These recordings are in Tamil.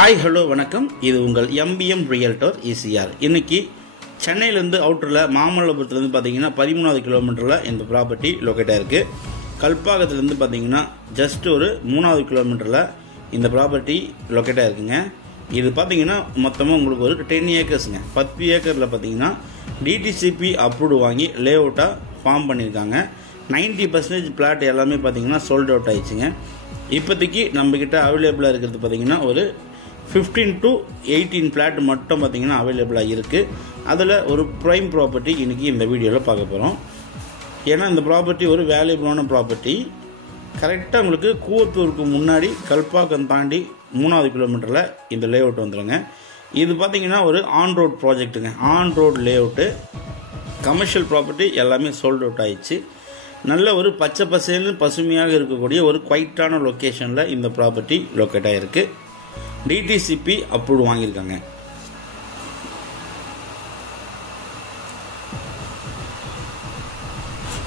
ஹாய் ஹலோ வணக்கம். இது உங்கள் MBM ரியல்டர் ECR. இன்னைக்கு சென்னையிலேருந்து அவுட்டரில் மாமல்லபுரத்துலேருந்து பார்த்தீங்கன்னா 13வது கிலோமீட்டரில் இந்த ப்ராப்பர்ட்டி லொக்கேட் ஆகிருக்கு. கல்பாக்கத்துலேருந்து பார்த்தீங்கன்னா ஜஸ்ட் ஒரு 3வது கிலோமீட்டரில் இந்த ப்ராப்பர்ட்டி லொக்கேட் ஆகிருக்குங்க. இது பார்த்தீங்கன்னா மொத்தமாக உங்களுக்கு ஒரு 10 ஏக்கர்ஸுங்க. 10 ஏக்கரில் பார்த்தீங்கன்னா DTCP அப்ரூவ்டு வாங்கி லே அவுட்டாக ஃபார்ம் பண்ணியிருக்காங்க. 90% பிளாட் எல்லாமே பார்த்தீங்கன்னா சோல்ட் அவுட் ஆயிடுச்சுங்க. இப்போதைக்கு நம்மக்கிட்ட அவைலபிளாக இருக்கிறது பார்த்தீங்கன்னா ஒரு 15 to 18 பிளாட் மட்டும் பார்த்தீங்கன்னா அவைலபிளாக இருக்குது. அதில் ஒரு ப்ரைம் ப்ராப்பர்ட்டி இன்றைக்கி இந்த வீடியோவில் பார்க்க போகிறோம். ஏன்னா இந்த ப்ராப்பர்ட்டி ஒரு வேல்யூபிளான ப்ராப்பர்ட்டி. கரெக்டாக உங்களுக்கு கூவத்தூருக்கு முன்னாடி கல்பாக்கம் தாண்டி 3வது கிலோமீட்டரில் இந்த லே அவுட் வந்துடுங்க. இது பார்த்தீங்கன்னா ஒரு ஆன் ரோட் ப்ராஜெக்ட்டுங்க. On road layout, commercial property எல்லாமே சோல்ட் அவுட் ஆயிடுச்சு. நல்ல ஒரு பச்சை பசேல்னு பசுமையாக இருக்கக்கூடிய ஒரு குவைட்டான லொக்கேஷனில் இந்த ப்ராப்பர்ட்டி லொக்கேட் ஆகிருக்கு. DTCP அப்ரூவ் வாங்கியிருக்காங்க.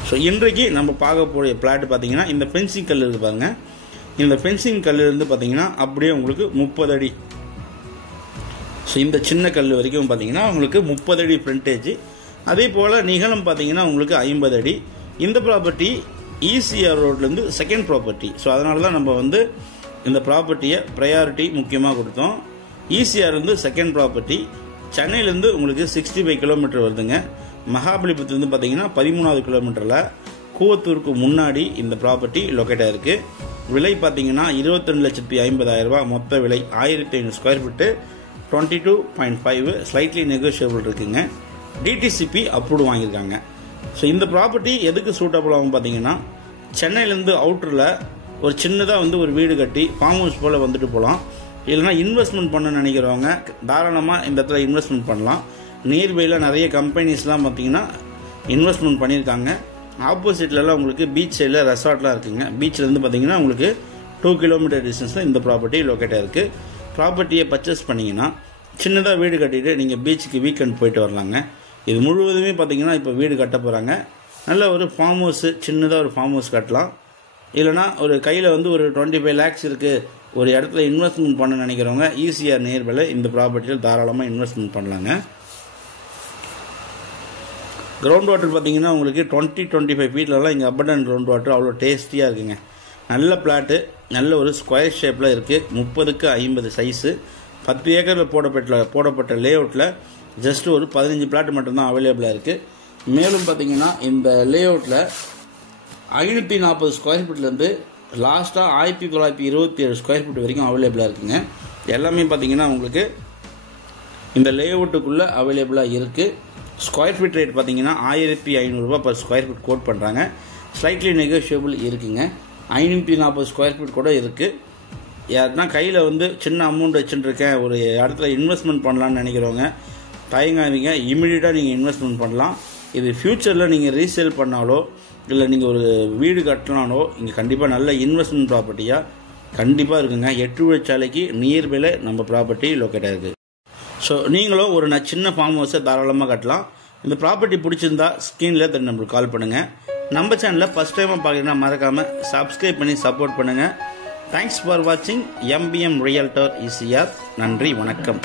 ஸோ இன்றைக்கு நம்ம பார்க்க போகிற பிளாட் பார்த்தீங்கன்னா இந்த ஃபென்சிங் கல் இருக்குது பாருங்க. இந்த ஃபென்சிங் கல் இருந்து பார்த்தீங்கன்னா அப்படியே உங்களுக்கு 30 அடி. ஸோ இந்த சின்ன கல் வரைக்கும் பார்த்தீங்கன்னா உங்களுக்கு 30 அடி ஃப்ரண்டேஜ். அதே போல் நிகழம் பார்த்தீங்கன்னா உங்களுக்கு 50 அடி. இந்த ப்ராப்பர்ட்டி ECR ரோட்லேருந்து செகண்ட் ப்ராப்பர்ட்டி. ஸோ அதனால தான் நம்ம வந்து இந்த ப்ராப்பர்ட்டியை ப்ரையாரிட்டி முக்கியமாக கொடுத்தோம். ECR வந்து செகண்ட் ப்ராப்பர்ட்டி. சென்னையிலேருந்து உங்களுக்கு 65 கிலோமீட்டர் வருதுங்க. மகாபலிபுரத்துலேருந்து பார்த்தீங்கன்னா 13வது கிலோமீட்டரில் கூவத்தூருக்கு முன்னாடி இந்த ப்ராப்பர்ட்டி லொக்கேட் ஆகிருக்கு. விலை பார்த்தீங்கன்னா 22,50,000 ரூபா மொத்த விலை. 1500 ஸ்கொயர் ஃபீட்டு, 22.5 ஸ்லைட்லி நெகோஷியபிள் இருக்குங்க. DTCP அப்ரூவ் வாங்கியிருக்காங்க. ஸோ இந்த ப்ராப்பர்ட்டி எதுக்கு சூட்டபிள் ஆகும் பார்த்தீங்கன்னா, சென்னையிலேருந்து அவுட்டரில் ஒரு சின்னதாக வந்து ஒரு வீடு கட்டி ஃபார்ம் ஹவுஸ் போல் வந்துட்டு போகலாம். இல்லைனா இன்வெஸ்ட்மெண்ட் பண்ண நினைக்கிறவங்க தாராளமாக இந்த இடத்துல இன்வெஸ்ட்மெண்ட் பண்ணலாம். நியர்பையில் நிறைய கம்பெனிஸ்லாம் பார்த்தீங்கன்னா இன்வெஸ்ட்மெண்ட் பண்ணியிருக்காங்க. ஆப்போசிட்லலாம் உங்களுக்கு பீச் சைடில் ரெசார்ட்லாம் இருக்குங்க. பீச்சிலேருந்து பார்த்தீங்கன்னா உங்களுக்கு 2 கிலோமீட்டர் டிஸ்டன்ஸில் இந்த ப்ராப்பர்ட்டி லொக்கேட் ஆகிருக்கு. ப்ராப்பர்ட்டியை பர்ச்சேஸ் பண்ணிங்கன்னா சின்னதாக வீடு கட்டிட்டு நீங்கள் பீச்சுக்கு வீக்கெண்ட் போயிட்டு வரலாங்க. இது முழுவதுமே பார்த்தீங்கன்னா இப்போ வீடு கட்ட போகிறாங்க. நல்ல ஒரு ஃபார்ம் ஹவுஸு, சின்னதாக ஒரு ஃபார்ம் ஹவுஸ் கட்டலாம். இல்லைனா ஒரு கையில் வந்து ஒரு 25 lakhs இருக்குது, ஒரு இடத்துல இன்வெஸ்ட்மெண்ட் பண்ண நினைக்கிறவங்க ECR நியர்பையில் இந்த ப்ராப்பர்ட்டியில் தாராளமாக இன்வெஸ்ட்மெண்ட் பண்ணலாங்க. கிரவுண்ட் வாட்டர் பார்த்தீங்கன்னா உங்களுக்கு 20-25 ஃபீட்லலாம் இங்கே அபண்டன்ட் கிரவுண்ட் வாட்டர் அவ்வளோ டேஸ்டியாக இருக்குங்க. நல்ல பிளாட்டு, நல்ல ஒரு ஸ்கொயர் ஷேப்பில் இருக்குது. 30க்கு 50 சைஸு. 10 ஏக்கரில் போடப்பட்ட லே அவுட்டில் ஜஸ்ட் ஒரு 15 பிளாட் மட்டும்தான் அவைலபிளாக இருக்குது. மேலும் பார்த்தீங்கன்னா இந்த லே அவுட்டில் 540 ஸ்கொயர் ஃபீட்லேருந்து லாஸ்ட்டாக 1927 ஸ்கொயர் ஃபீட் வரைக்கும் அவைலபிளாக இருக்குங்க. எல்லாமே பார்த்தீங்கன்னா உங்களுக்கு இந்த லே அவுட்டுக்குள்ளே அவைலபிளாக இருக்குது. ஸ்கொயர் ஃபீட் ரேட் பார்த்தீங்கன்னா 1500 ரூபா பர் ஸ்கொயர் ஃபீட் கோட் பண்ணுறாங்க. ஸ்லைட்லி நெகோஷியபிள் இருக்குங்க. 540 ஸ்கொயர் ஃபீட் கூட இருக்குது. யாருன்னா கையில் வந்து சின்ன அமௌண்ட் வச்சுட்டுருக்கேன், ஒரு இடத்துல இன்வெஸ்ட்மெண்ட் பண்ணலான்னு நினைக்கிறவங்க தயங்காதீங்க, இமீடியட்டாக நீங்கள் இன்வெஸ்ட்மெண்ட் பண்ணலாம். இது ஃப்யூச்சரில் நீங்கள் ரீசேல் பண்ணாலோ இல்லை நீங்கள் ஒரு வீடு கட்டினாலோ இங்கே கண்டிப்பாக நல்ல இன்வெஸ்ட்மெண்ட் ப்ராப்பர்ட்டியாக கண்டிப்பாக இருக்குங்க. 8 வழிச்சாலைக்கு நியர்பையில் நம்ம ப்ராப்பர்ட்டி லொக்கேட் ஆகிருக்கு. ஸோ நீங்களும் ஒரு சின்ன ஃபார்ம் ஹவுஸை தாராளமாக கட்டலாம். இந்த ப்ராப்பர்ட்டி பிடிச்சிருந்தா ஸ்க்ரீனில் தெரிஞ்ச நம்மளுக்கு கால் பண்ணுங்கள். நம்ம சேனலில் ஃபஸ்ட் டைமாக பார்க்குறீங்கன்னா மறக்காமல் சப்ஸ்கிரைப் பண்ணி சப்போர்ட் பண்ணுங்கள். தேங்க்ஸ் ஃபார் வாட்சிங் MBM ரியல்டர் ECR. நன்றி, வணக்கம்.